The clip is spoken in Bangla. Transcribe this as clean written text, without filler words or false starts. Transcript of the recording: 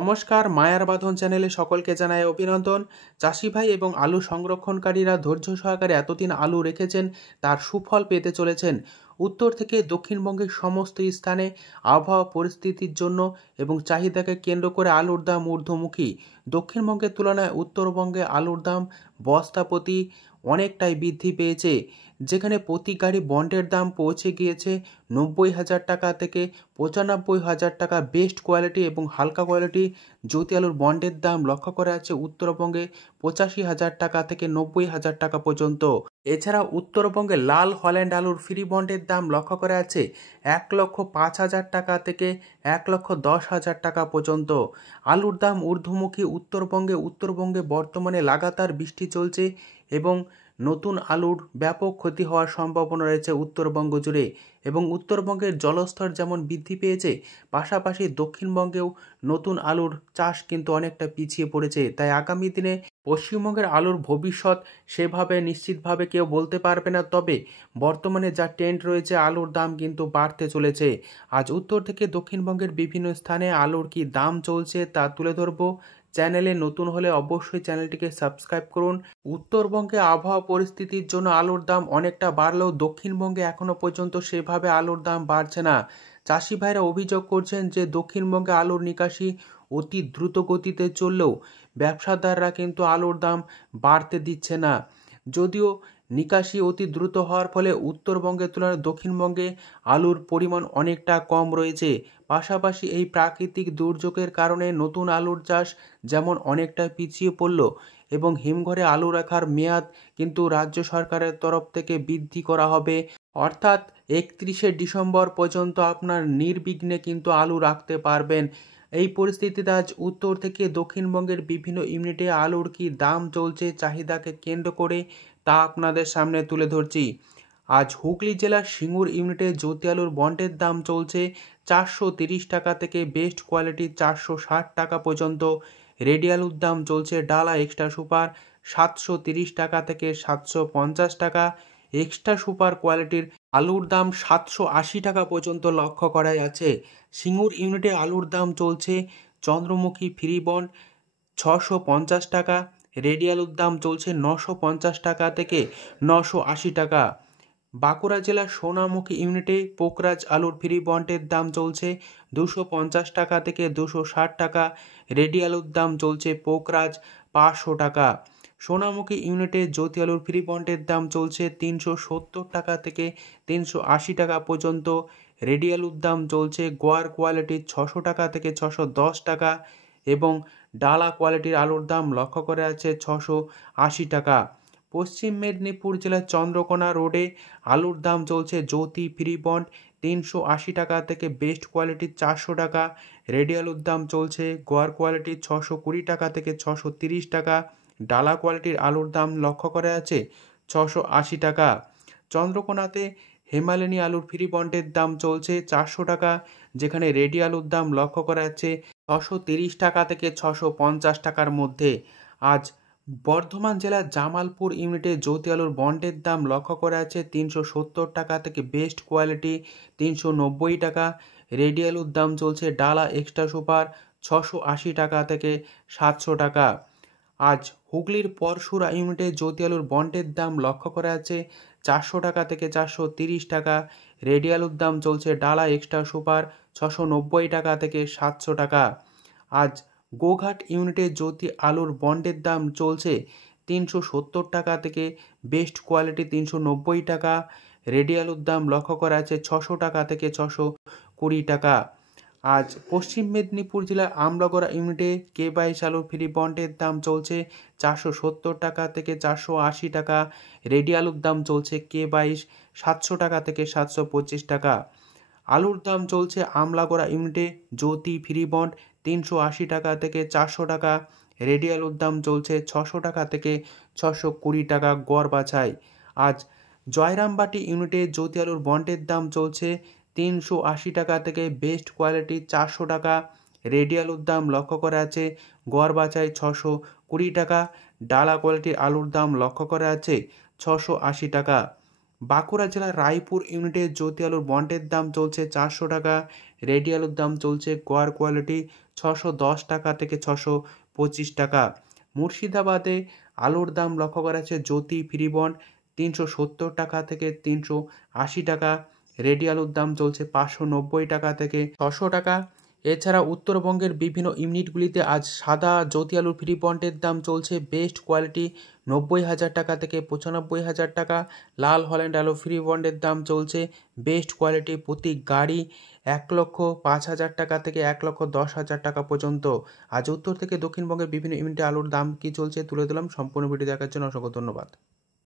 নমস্কার, মায়ার বাঁধন চ্যানেলে সকলকে জানাই অভিনন্দন। চাষি ভাই এবং আলু সংরক্ষণকারীরা ধৈর্য সহকারে এতদিন আলু রেখেছেন, তার সুফল পেতে চলেছেন। উত্তর থেকে দক্ষিণবঙ্গের সমস্ত স্থানে আবহাওয়া পরিস্থিতির জন্য এবং চাহিদাকে কেন্দ্র করে আলুর দাম ঊর্ধ্বমুখী। দক্ষিণবঙ্গের তুলনায় উত্তরবঙ্গে আলুর দাম বস্তাপ্রতি অনেকটাই বৃদ্ধি পেয়েছে, যেখানে প্রতি গাড়ি বন্ডের দাম পৌঁছে গিয়েছে 90,000 টাকা থেকে 95,000 টাকা। বেস্ট কোয়ালিটি এবং হালকা কোয়ালিটি জ্যোতি আলুর বন্ডের দাম লক্ষ্য করা আছে উত্তরবঙ্গে 85,000 টাকা থেকে 90,000 টাকা পর্যন্ত। এছাড়া উত্তরবঙ্গে লাল হল্যান্ড আলুর ফ্রি বন্ডের দাম লক্ষ্য করা আছে 1,05,000 টাকা থেকে 1,10,000 টাকা পর্যন্ত। আলুর দাম ঊর্ধ্বমুখী উত্তরবঙ্গে বর্তমানে লাগাতার বৃষ্টি চলছে এবং নতুন আলুর ব্যাপক ক্ষতি হওয়ার সম্ভাবনা রয়েছে উত্তরবঙ্গ জুড়ে। এবং উত্তরবঙ্গের জলস্তর যেমন বৃদ্ধি পেয়েছে, পাশাপাশি দক্ষিণবঙ্গেও নতুন আলুর চাষ কিন্তু অনেকটা পিছিয়ে পড়েছে। তাই আগামী দিনে পশ্চিমবঙ্গের আলুর ভবিষ্যৎ সেভাবে নিশ্চিতভাবে কেউ বলতে পারবে না, তবে বর্তমানে যা ট্রেন্ড রয়েছে আলুর দাম কিন্তু বাড়তে চলেছে। আজ উত্তর থেকে দক্ষিণবঙ্গের বিভিন্ন স্থানে আলুর কি দাম চলছে তা তুলে ধরবো। চ্যানেলে নতুন হলে অবশ্যই চ্যানেলটিকে সাবস্ক্রাইব করুন। উত্তরবঙ্গে আবহাওয়া পরিস্থিতির জন্য আলুর দাম অনেকটা বাড়লেও দক্ষিণবঙ্গে এখনও পর্যন্ত সেভাবে আলুর দাম বাড়ছে না। চাষি ভাইরা অভিযোগ করছেন যে দক্ষিণবঙ্গে আলুর নিকাশি অতি দ্রুত গতিতে চললেও ব্যবসাদাররা কিন্তু আলুর দাম বাড়তে দিচ্ছে না। যদিও নিকাশি অতি দ্রুত হওয়ার ফলে উত্তরবঙ্গের তুলনায় দক্ষিণবঙ্গে আলুর পরিমাণ অনেকটা কম রয়েছে। পাশাপাশি এই প্রাকৃতিক দুর্যোগের কারণে নতুন আলুর চাষ যেমন অনেকটা পিছিয়ে পড়ল এবং হিমঘরে আলু রাখার মেয়াদ কিন্তু রাজ্য সরকারের তরফ থেকে বৃদ্ধি করা হবে, অর্থাৎ 31শে ডিসেম্বর পর্যন্ত আপনার নির্বিঘ্নে কিন্তু আলু রাখতে পারবেন। এই পরিস্থিতিতে আজ উত্তর থেকে দক্ষিণবঙ্গের বিভিন্ন ইউনিটে আলুর কি দাম চলছে চাহিদাকে কেন্দ্র করে তা আপনাদের সামনে তুলে ধরছি। আজ হুগলি জেলার সিঙ্গুর ইউনিটে জ্যোতি আলুর বন্ডের দাম চলছে 430 টাকা থেকে বেস্ট কোয়ালিটি 460 টাকা পর্যন্ত। রেডি আলুর দাম চলছে ডালা এক্সট্রা সুপার 730 টাকা থেকে 750 টাকা। এক্সট্রা সুপার কোয়ালিটির আলুর দাম 780 টাকা পর্যন্ত লক্ষ্য করা যাচ্ছে। সিঙ্গুর ইউনিটে আলুর দাম চলছে চন্দ্রমুখী ফ্রি বন্ড 650 টাকা। রেডি আলুর দাম চলছে 950 টাকা থেকে 980 টাকা। বাঁকুড়া জেলার সোনামুখী ইউনিটে পোকরাজ আলুর ফ্রি বন্ডের দাম চলছে 250 টাকা থেকে 260 টাকা। রেডি আলুর দাম চলছে পোকরাজ 500 টাকা। সোনামুখী ইউনিটে জ্যোতি আলুর ফ্রি বন্ডের দাম চলছে 370 টাকা থেকে 380 টাকা পর্যন্ত। রেডি আলুর দাম চলছে গোয়ার কোয়ালিটির 600 টাকা থেকে 610 টাকা এবং ডালা কোয়ালিটির আলুর দাম লক্ষ্য করে আছে 680 টাকা। পশ্চিম মেদিনীপুর জেলার চন্দ্রকোনা রোডে আলুর দাম চলছে জ্যোতি ফ্রি বন্ড 380 টাকা থেকে বেস্ট কোয়ালিটির 400 টাকা। রেডি আলুর দাম চলছে গোয়ার কোয়ালিটির 620 টাকা থেকে 630 টাকা। ডালা কোয়ালিটির আলুর দাম লক্ষ্য করা আছে 680 টাকা। চন্দ্রকোনাতে হেমালিনী আলুর ফ্রি বন্ডের দাম চলছে 400 টাকা, যেখানে রেডি আলুর দাম লক্ষ্য করা যাচ্ছে 630 টাকা থেকে 650 টাকার মধ্যে। আজ বর্ধমান জেলার জামালপুর ইউনিটে জ্যোতি আলুর বন্ডের দাম লক্ষ্য করা আছে 370 টাকা থেকে বেস্ট কোয়ালিটি 390 টাকা। রেডি আলুর দাম চলছে ডালা এক্সট্রা সুপার 680 টাকা থেকে 700 টাকা। আজ হুগলির পরশুরা ইউনিটে জ্যোতি আলুর বন্ডের দাম লক্ষ্য করা আছে 400 টাকা থেকে 430 টাকা। রেডি আলুর দাম চলছে ডালা এক্সট্রা সুপার 690 টাকা থেকে 700 টাকা। আজ গোঘাট ইউনিটে জ্যোতি আলুর বন্ডের দাম চলছে 370 টাকা থেকে বেস্ট কোয়ালিটি 390 টাকা। রেডি আলুর দাম লক্ষ্য করা আছে 600 টাকা থেকে 620 টাকা। আজ পশ্চিম মেদিনীপুর জেলার আমলাগড়া ইউনিটে K22 আলুর ফ্রি বন্ডের দাম চলছে 470 টাকা থেকে 480 টাকা। রেডি আলুর দাম চলছে K22 700 টাকা থেকে 725 টাকা। আলুর দাম চলছে আমলাগড়া ইউনিটে জ্যোতি ফ্রি বন্ড 380 টাকা থেকে 400 টাকা। রেডি আলুর দাম চলছে 600 টাকা থেকে 620 টাকা গড় বাছাই। আজ জয়রামবাটি ইউনিটে জ্যোতি আলুর বন্ডের দাম চলছে 380 টাকা থেকে বেস্ট কোয়ালিটি 400 টাকা। রেডি আলুর দাম লক্ষ্য করা আছে গড় বাছাই 620 টাকা। ডালা কোয়ালিটির আলুর দাম লক্ষ্য করা আছে 680 টাকা। বাঁকুড়া জেলার রায়পুর ইউনিটে জ্যোতি আলুর বন্ডের দাম চলছে 400 টাকা। রেডি আলুর দাম চলছে গোয়ার কোয়ালিটি 610 থেকে 625 টাকা। মুর্শিদাবাদে আলুর দাম লক্ষ্য করা যাচ্ছে জ্যোতি ফ্রিবন্ড 370 টাকা থেকে 380 টাকা। রেডি আলুর দাম চলছে 590 টাকা থেকে 600 টাকা। এছাড়া উত্তরবঙ্গের বিভিন্ন ইউনিটগুলিতে আজ সাদা জ্যোতি আলুর ফ্রি বন্ডের দাম চলছে বেস্ট কোয়ালিটি 90,000 টাকা থেকে 95,000 টাকা। লাল হল্যান্ড আলু ফ্রি বন্ডের দাম চলছে বেস্ট কোয়ালিটি প্রতি গাড়ি 1,05,000 টাকা থেকে 1,10,000 টাকা পর্যন্ত। আজ উত্তর থেকে দক্ষিণবঙ্গের বিভিন্ন ইউনিটে আলুর দাম কি চলছে তুলে দিলাম। সম্পূর্ণ ভিডিও দেখার জন্য অসংখ্য ধন্যবাদ।